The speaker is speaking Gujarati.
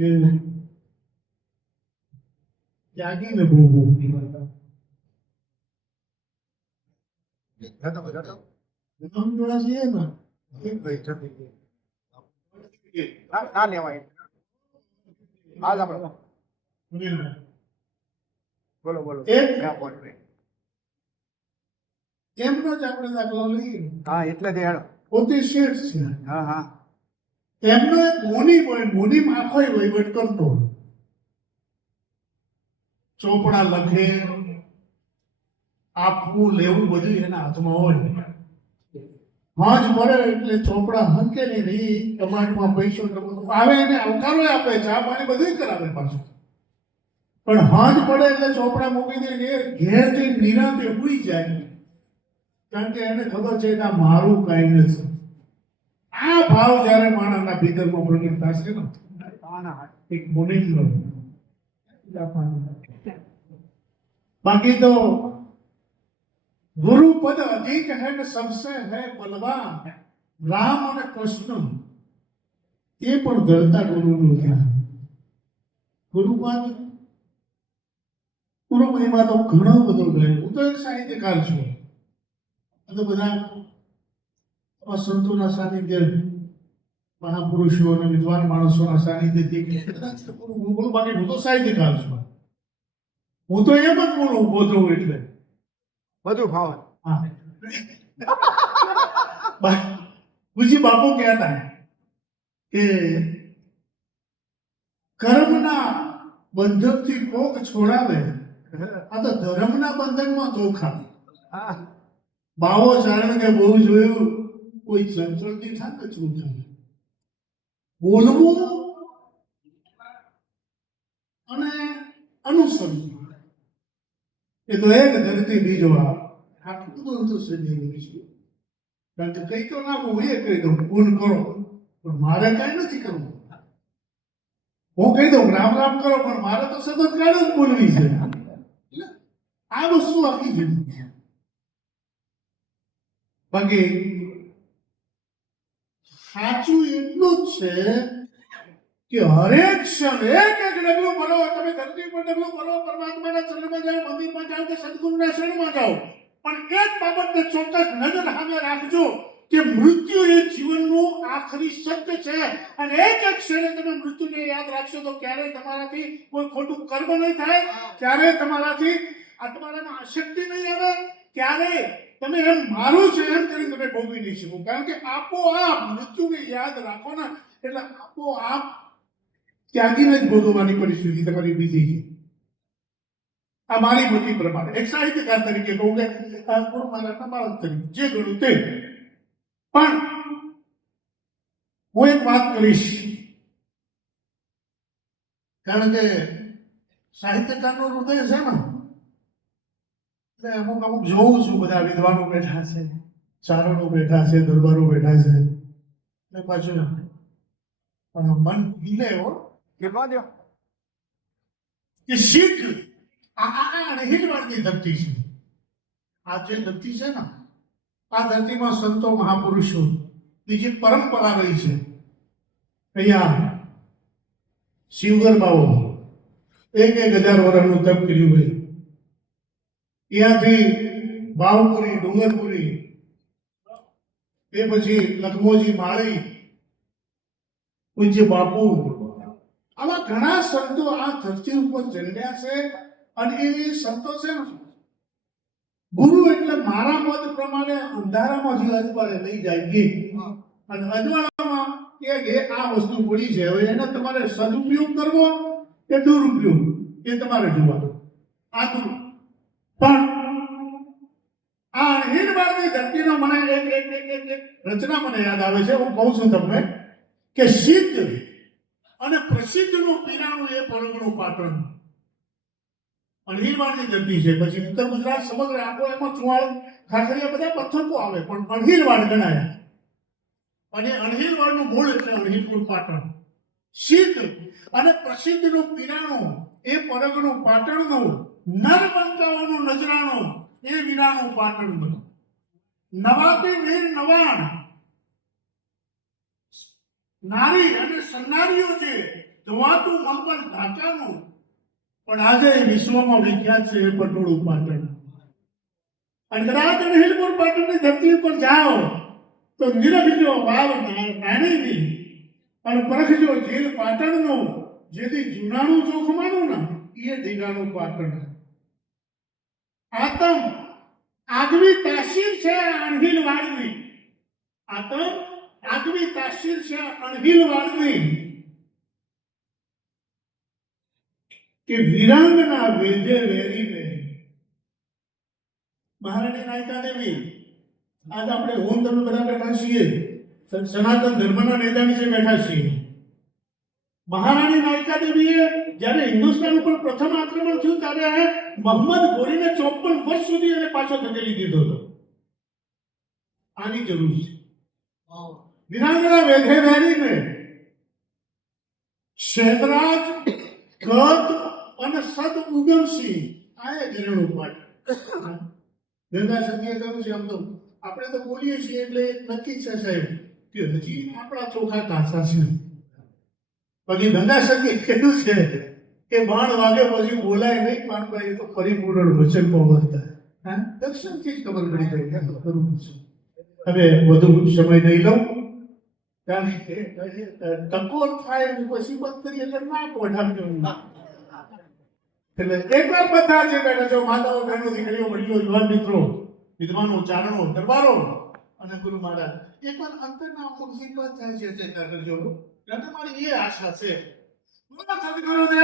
કે ત્યાગીને ભોગવું જોડા છીએ ને ના લેવાય. હાલ આપણે બોલો બોલો. એમનો જ આપણે દાખલો લઈએ. હા એટલે જ હેડો. પોતે શેઠ છે. હા હા. એમનો એક મોની હોય, મોની આખો વહીવટ કરતો, ચોપડા લખે, આપવું લેવું બધું એના હાથમાં હોય. હાજ મળે એટલે ચોપડા હંકે ને રહી કમાન્ડમાં પૈસો આવે એને આવકારો આપે, ચા પાણી બધું કરાવે પાછું. પણ હાજ પડે એટલે ચોપડા મૂકી દે ઘેર જઈને નિરાંતે ઉઈ જાય, કારણ કે એને ખબર છે કે આ મારું કઈ નથી. આ ભાવ જયારે માણસના ભીતરમાં પ્રગટ થશે ને એક મુનિનો, બાકી તો गुरु पद अधिक है न सबसे है बलवान, राम और कृष्ण ये પણ ધરતા ગુરુનું ધ્યાન. ગુરુમાં ગુરુ મહિમા તો ઘણો બધો ગયો. હું તો એક સાહિત્યકાર છું, તો બધા સંતોના સાનિધ્ય, મહાપુરુષો અને વિદ્વાન માણસોના સાનિધ્યથી હું બોલું, બાકી હું તો સાહિત્યકાર છું. હું તો એમ જ બોલું ઉભો થવું એટલે બધું ભાવ. પૂજી બાપુ કહેતા કે કર્મના બંધનથી કોક છોડાવે, આ તો ધર્મના બંધનમાં ધોખા. બાવો જાણે કે બહુ જોયું, કોઈ ચંચળથી થાય છૂટું બોલવું અને અનુસરવું, એ તો એક ધરતી બીજો આટલું બધું તો સજીવું છે. કારણ કે કઈ તો ના હું એ કહી દઉં પૂન કરો, પણ મારે કઈ નથી કરવું. હું કહી દઉં રામ રામ કરો, પણ મારે તો સતત ગાડું જ બોલવી છે. આ વસ્તુ આખી જિંદગી છે. બાકી સાચું એટલું જ છે કે હરેક ક્ષણ એક એક ડગલું ભરો, તમે ધરતી પર ડગલું ભરો, પરમાત્માના ચરણમાં જાઓ, મંદિરમાં જાઓ કે સદગુરુના શરણમાં જાઓ, પણ એક બાબતને ચોક્કસ નજર સામે રાખજો કે મૃત્યુ એ જીવનનું આખરી સત્ય છે. અને એક એક ક્ષણે તમે મૃત્યુને યાદ રાખશો તો ક્યારેય તમારાથી કોઈ ખોટું કર્મ નહીં થાય, ક્યારેય તમારાથી તમારામાં આશક્તિ નહીં આવે, ક્યારેય તમે એમ મારું છે એમ કરીને તમે ભોગવી નહીં શકો. કારણ કે આપોઆપ મૃત્યુને યાદ રાખો ને એટલે આપોઆપ ત્યાગીને જ ભોગવવાની પરિસ્થિતિ તમારી બીજી છે. આ મારી બુદ્ધિ પ્રમાણે એક સાહિત્યકાર તરીકે કહું કે મારા બાળક તરીકે જે ગણું તે. પણ હું એક વાત કરીશ, કારણ કે સાહિત્યકારનું હૃદય છે ને, એટલે અમુક અમુક જોઉં છું, બધા વિદ્વાનો બેઠા છે, ચારણો બેઠા છે, દરબારો બેઠા છે, એટલે પાછું મન હિલે હો કેટલા દો કે શીખ અણહિલવાડની ધરતી છે. આ જે ધરતી છે ને, આ ધરતીમાં સંતો મહાપુરુષો ની જે પરંપરા રહી છે, અહીંયા શિવગર બાવો 1000 વર્ષનું તપ કર્યું હોય, ત્યાંથી બાવપુરી, ડુંગરપુરી, એ પછી લખમોજી માળી, પૂજ્ય બાપુ, આવા ઘણા સંતો આ ધરતી ઉપર જન્મ્યા છે. અને એ સંતો છે ને, ગુરુ એટલે મારા મત પ્રમાણે અંધારામાં જે અજવાળે લઈ જાય એ, અને અજવાળામાં કે આ વસ્તુ પડી છે, હવે એનો તમારે સદુપયોગ કરવો કે દુરુપયોગ એ તમારે જોવાનું. આ પણ આ હિંદવાડની ધરતીનો મને એક રચના મને યાદ આવે છે. હું કહું છું તમને કે સિદ્ધ અને પ્રસિદ્ધનું પીરાણું એ પરગણું પાટણ અણહિલવાડની ધરતી છે. પછી ઉત્તર ગુજરાત સમગ્ર આખો એમાં ચુવાળ ખાખરિયા બધા પથ્થરો આવે, પણ અણહિલવાડ ગણાય. અને અણહિલવાડનું મૂળ એટલે અણહિલપુર પાટણ. સિદ્ધ અને પ્રસિદ્ધનું પીરાણું એ પરગણું પાટણનું, નરબંકાઓનું નજરાણું એ વિરાણું પાટણનું. નવાબી વીર નવાણ નારી અને સન્નારીઓ છે ધોવાતું મંગળ ઢાંચાનું પણ આજે વિશ્વમાં વિખ્યાત છે એ પટોળું પાટણ. અને કદાચ અણહિલપુર પાટણની ધરતી ઉપર જાઓ તો નિરખજો વાવ નાણીની અને પરખજો જેલ પાટણનું, જેથી જૂનાનું જોખમાનું ને એ ઢીંગાનું પાટણ. આતમ આગવી તાસીર છે અણહિલ વાળની, આતમ આગવી તાસીર છે અણહિલ વાળની, કે વિરાંગના વેધે વેરીને. મહારાણી નાયકા દેવી, આજ આપણે ઓમ તમે બધા બેઠા છીએ, સનાતન ધર્મના નેતા નીચે બેઠા છીએ. મહારાણી નાયકા દેવીએ જ્યારે હિન્દુસ્તાન ઉપર પ્રથમ આક્રમણ થયું ત્યારે મોહમ્મદ ગોરીને 54 વર્ષ સુધી એને પાછો ધકેલી દીધો હતો. આની જરૂર છે. વિરાંગના વેધે વેરીને શેતરાજ ગત અને સદ ઉગમસિંહ આ એ ઘરેણું પાટણ. ગંગા સતીએ કહ્યું છે, આમ તો આપણે તો બોલીએ છીએ એટલે નક્કી છે સાહેબ કે હજી આપણા ચોખા કાચા છે. બાકી ગંગા સતીએ કહ્યું છે કે બાણ વાગે પછી બોલાય નહીં, પણ ભાઈ તો પરિપૂર્ણ વચન પવનતા. હા, દક્ષિણથી જ ખબર પડી ગઈ કે ખરું છે. હવે વધુ સમય નહીં લઉં, કારણ કે ટકોર થાય પછી બંધ કરીએ એટલે ના કોઠાડજો. એટલે એકવાર બધા જે બેઠા છો, માતાઓ, બહેનો, દીકરીઓ, વડીલો, યુવાન મિત્રો, વિદ્વાનો, ચારણો, દરબારો અને ગુરુ મહારાજ, એકવાર અંતરના અમુક પર થાય છે ચેતા કરજો. કારણ કે મારી એ આશા છે. સદગુરુદેવ